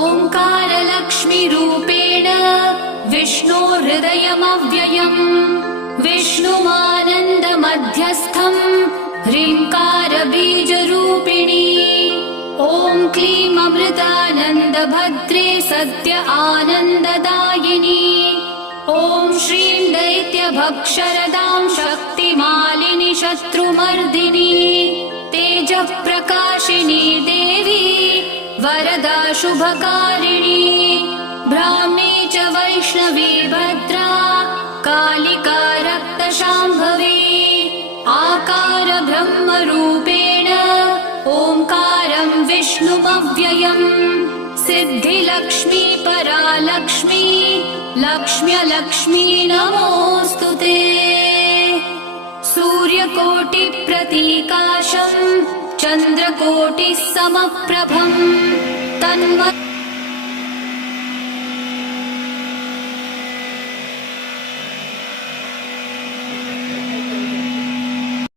ओङ्कारलक्ष्मीरूपेण विष्णोर्हृदयमव्ययम् विष्णुमानन्दमध्यस्थम् ह्रीङ्कारबीजरूपिणी ॐ क्लीं अमृतानन्दभद्रे सत्य आनन्ददायिनी ॐ श्रीं दैत्यभक्षरदां शक्तिमालिनि शत्रुमर्दिनी तेजःप्रकाशिनी देवी वरदा शुभकारिणी ब्राह्मी च वैष्णवी भद्रा कालिका रक्तशाम्भवी आकार ब्रह्मरूपेण ओङ्कारं विष्णुमव्ययम् सिद्धिलक्ष्मी परालक्ष्मी लक्ष्म्यलक्ष्मी नमोऽस्तु ते सूर्यकोटिप्रतीकाशम् चन्द्रकोटिः समप्रभम् तन्म